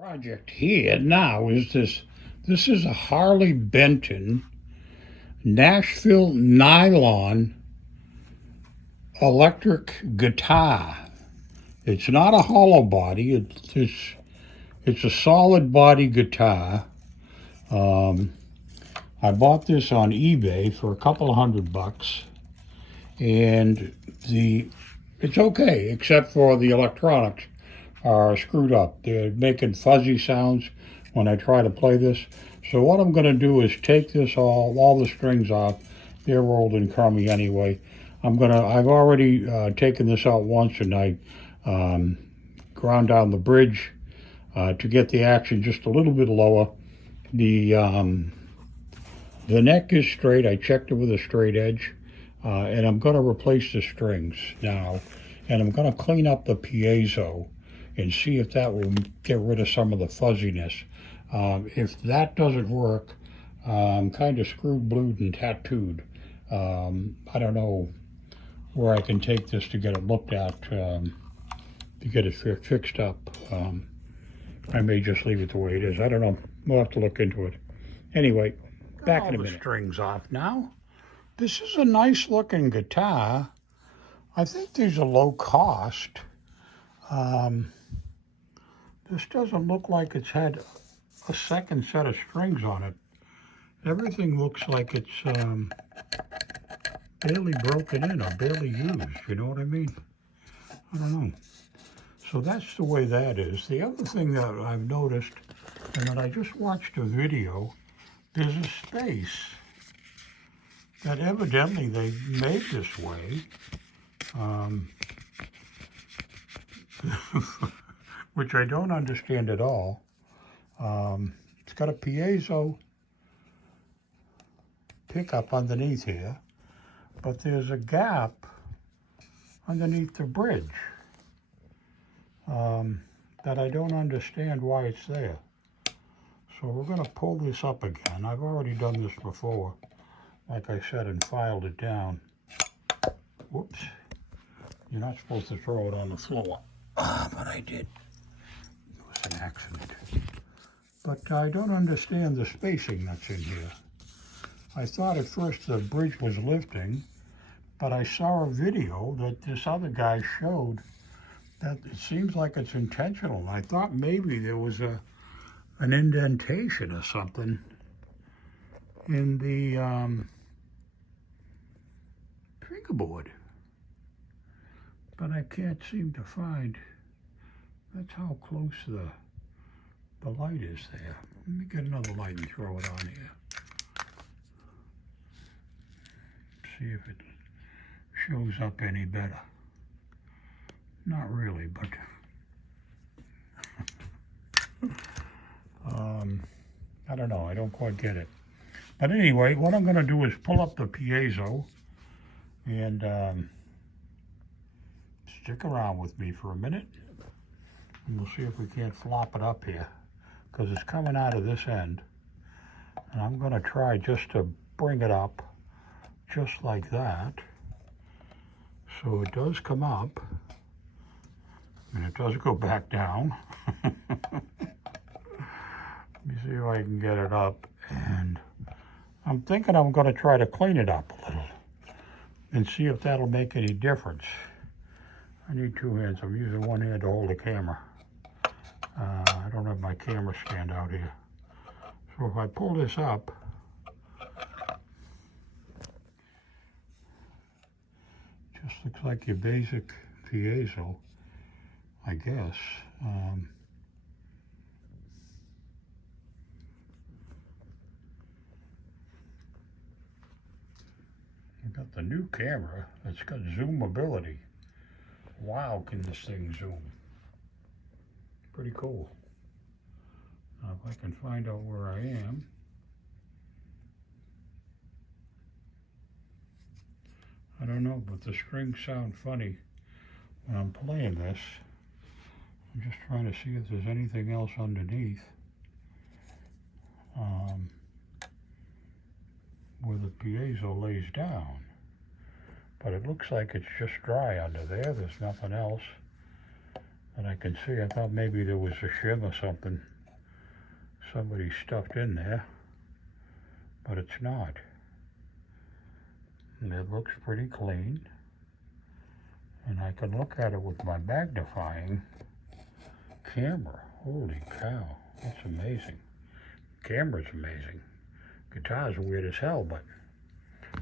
Project here now is this is a Harley Benton Nashville Nylon electric guitar. It's not a hollow body. It's a solid body guitar. I bought this on eBay for a couple of $100, and it's okay except for the electronics are screwed up. They're making fuzzy sounds when I try to play this. So what I'm going to do is take this all the strings off. They're rolled and crummy anyway. I've already taken this out once, and I ground down the bridge to get the action just a little bit lower. The neck is straight. I checked it with a straight edge, and I'm going to replace the strings now, and I'm going to clean up the piezo and see if that will get rid of some of the fuzziness. If that doesn't work, I'm kind of screwed, blued, and tattooed. I don't know where I can take this to get it looked at, to get it fixed up. I may just leave it the way it is. I don't know. We'll have to look into it. Anyway, back in a minute. Strings off now. This is a nice looking guitar. I think these are low cost. This doesn't look like it's had a second set of strings on it. Everything looks like it's barely broken in or barely used, you know what I mean? I don't know. So that's the way that is. The other thing that I've noticed, and that I just watched a video, there's a space that evidently they made this way, which I don't understand at all. It's got a piezo pickup underneath here, but there's a gap underneath the bridge that I don't understand why it's there. So we're going to pull this up again. I've already done this before, like I said, and filed it down. Whoops. You're not supposed to throw it on the floor. But I did. It was an accident. But I don't understand the spacing that's in here. I thought at first the bridge was lifting, but I saw a video that this other guy showed that it seems like it's intentional. I thought maybe there was an indentation or something in the fingerboard, but I can't seem to find. That's how close the light is there. Let me get another light and throw it on here. See if it shows up any better. Not really, but I don't know. I don't quite get it. But anyway, what I'm going to do is pull up the piezo and stick around with me for a minute. And we'll see if we can't flop it up here, because it's coming out of this end. And I'm going to try just to bring it up just like that. So it does come up, and it does go back down. Let me see if I can get it up. And I'm thinking I'm going to try to clean it up a little and see if that'll make any difference. I need two hands. I'm using one hand to hold the camera. I don't have my camera stand out here. So if I pull this up, just looks like your basic piezo, I guess. I've got the new camera that's got zoom ability. Wow, can this thing zoom? Pretty cool. Now if I can find out where I am. I don't know, but the strings sound funny when I'm playing this. I'm just trying to see if there's anything else underneath where the piezo lays down. But it looks like it's just dry under there. There's nothing else. that I can see. I thought maybe there was a shim or something somebody stuffed in there, but it's not. And it looks pretty clean, and I can look at it with my magnifying camera. Holy cow, that's amazing. Camera's amazing. Guitar's weird as hell, but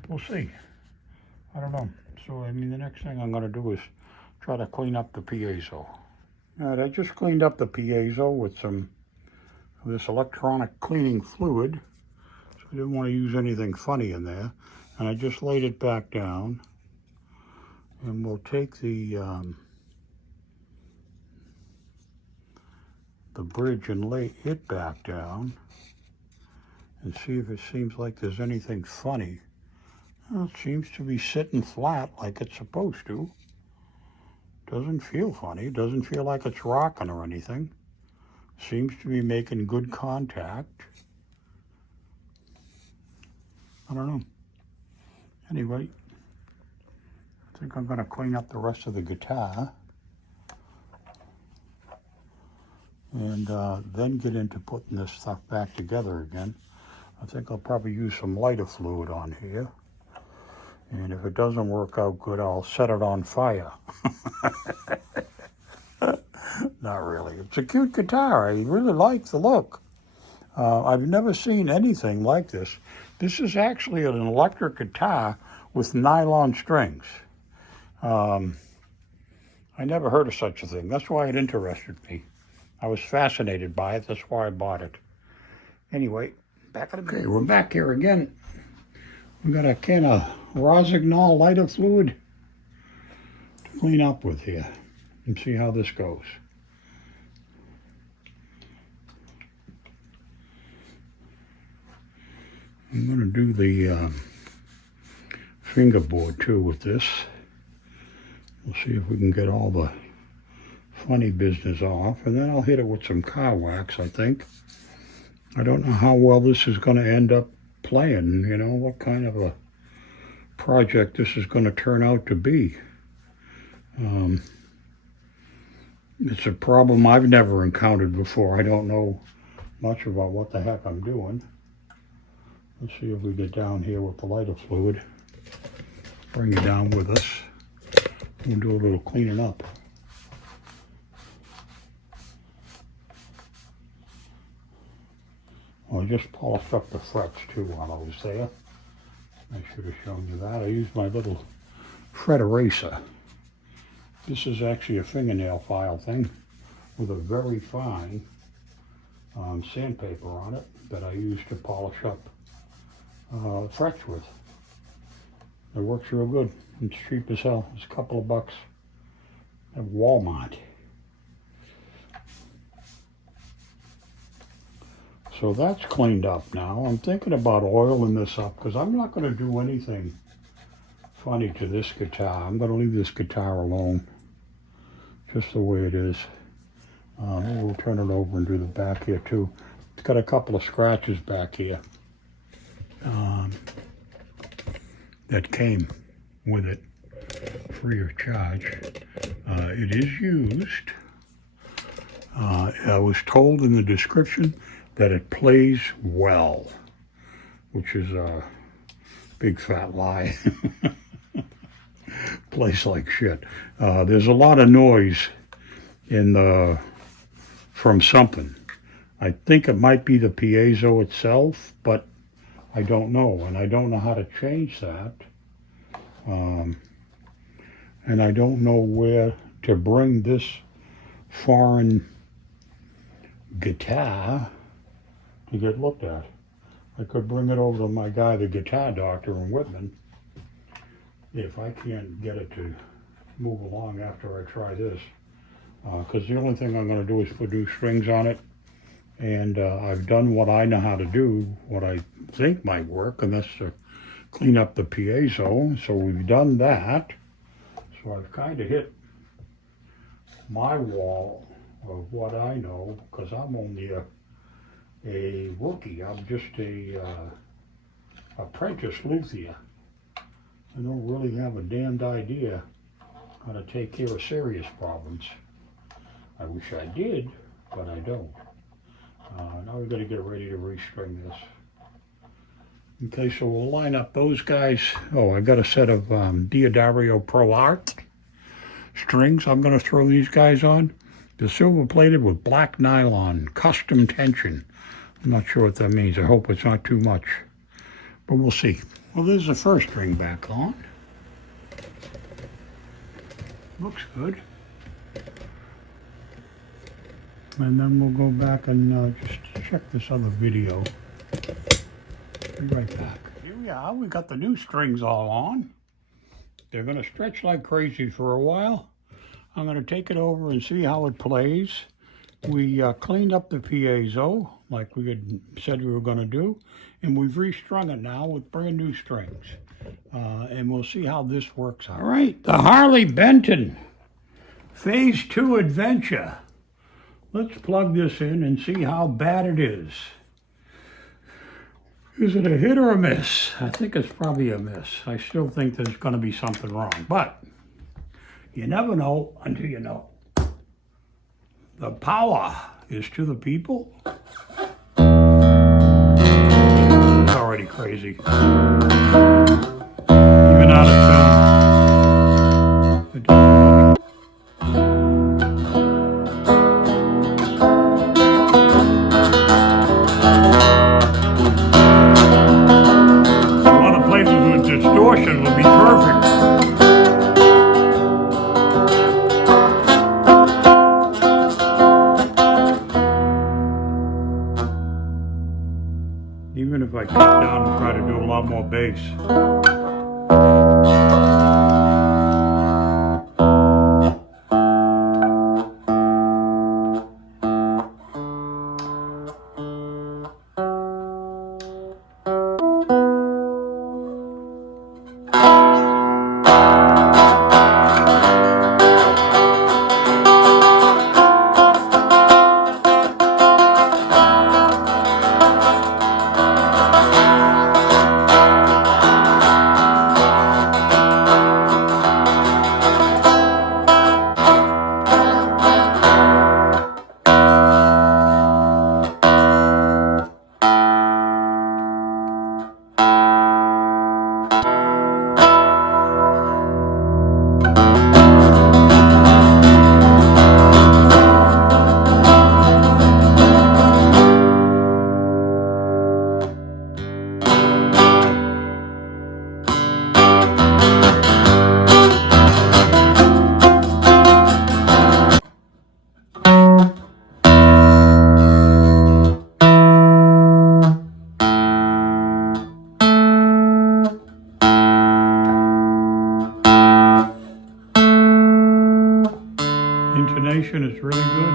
we'll see. I don't know. So, I mean, the next thing I'm going to do is try to clean up the piezo. All right, I just cleaned up the piezo with this electronic cleaning fluid. So I didn't want to use anything funny in there. And I just laid it back down. And we'll take the bridge and lay it back down and see if it seems like there's anything funny. Well, it seems to be sitting flat like it's supposed to. Doesn't feel funny. Doesn't feel like it's rocking or anything. Seems to be making good contact. I don't know. Anyway, I think I'm going to clean up the rest of the guitar and then get into putting this stuff back together again. I think I'll probably use some lighter fluid on here. And if it doesn't work out good, I'll set it on fire. Not really. It's a cute guitar. I really like the look. I've never seen anything like this. This is actually an electric guitar with nylon strings. I never heard of such a thing. That's why it interested me. I was fascinated by it. That's why I bought it. Anyway, back at the Okay, we're back here again. We got a can of Rosignol lighter fluid to clean up with here and see how this goes. I'm going to do the fingerboard too with this. We'll see if we can get all the funny business off, and then I'll hit it with some car wax, I think. I don't know how well this is going to end up playing, you know, what kind of a project this is going to turn out to be. It's a problem I've never encountered before. I don't know much about what the heck I'm doing. Let's see if we get down here with the lighter fluid. Bring it down with us. We'll do a little cleaning up. Well, I just polished up the frets too while I was there. I should have shown you that. I used my little fret eraser. This is actually a fingernail file thing with a very fine sandpaper on it that I use to polish up frets with. It works real good. It's cheap as hell. It's a couple of bucks at Walmart. So that's cleaned up now. I'm thinking about oiling this up because I'm not going to do anything funny to this guitar. I'm going to leave this guitar alone, just the way it is. We'll turn it over and do the back here too. It's got a couple of scratches back here that came with it free of charge. It is used. I was told in the description that it plays well, which is a big fat lie. Plays like shit. There's a lot of noise from something. I think it might be the piezo itself, but I don't know, and I don't know how to change that. And I don't know where to bring this foreign guitar to get looked at. I could bring it over to my guy, the guitar doctor in Whitman, if I can't get it to move along after I try this. Because the only thing I'm going to do is put new strings on it. And I've done what I know how to do, what I think might work, and that's to clean up the piezo. So we've done that. So I've kind of hit my wall of what I know, because I'm only a rookie. I'm just a apprentice luthier. I don't really have a damned idea how to take care of serious problems. I wish I did, but I don't. Now we've got to get ready to restring this. Okay, so we'll line up those guys. Oh, I got a set of Diodario Pro Art strings I'm going to throw these guys on. They're silver plated with black nylon, custom tension. I'm not sure what that means. I hope it's not too much, but we'll see. Well, there's the first string back on. Looks good. And then we'll go back and just check this other video. Be right back. Here we are. We got the new strings all on. They're going to stretch like crazy for a while. I'm going to take it over and see how it plays. We cleaned up the piezo like we had said we were going to do, and we've restrung it now with brand new strings. And we'll see how this works out. All right, the Harley Benton Phase 2 Adventure. Let's plug this in and see how bad it is. Is it a hit or a miss? I think it's probably a miss. I still think there's going to be something wrong, but you never know until you know. The power is to the people. It's already crazy. Even out of tune. A lot of places with distortion will be perfect. Even if I cut down and try to do a lot more bass. Intonation is really good.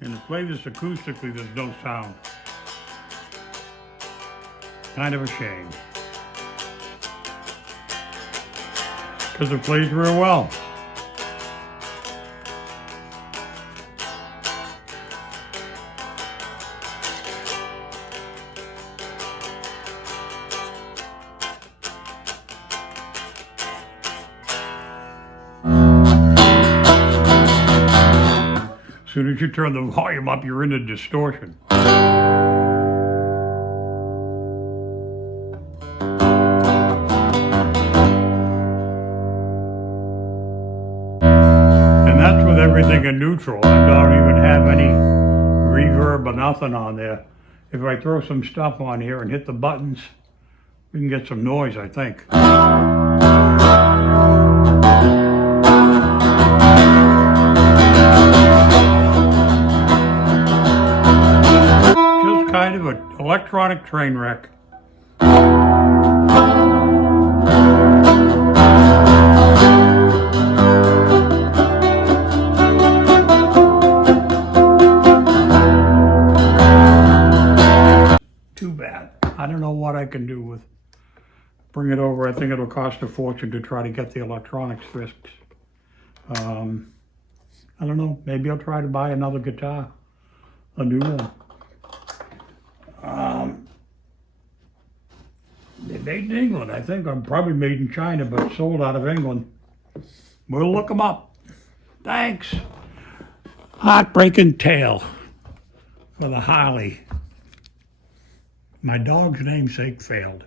And to play this acoustically, there's no sound. Kind of a shame. Because it plays real well. As soon as you turn the volume up, you're into distortion. Everything in neutral. I don't even have any reverb or nothing on there. If I throw some stuff on here and hit the buttons, we can get some noise, I think. Just kind of an electronic train wreck. Too bad. I don't know what I can do with bring it over. I think it'll cost a fortune to try to get the electronics fixed. I don't know. Maybe I'll try to buy another guitar, a new one. They're made in England, I think. I'm probably made in China, but sold out of England. We'll look them up. Thanks. Heartbreaking tale for the Harley. My dog's namesake failed.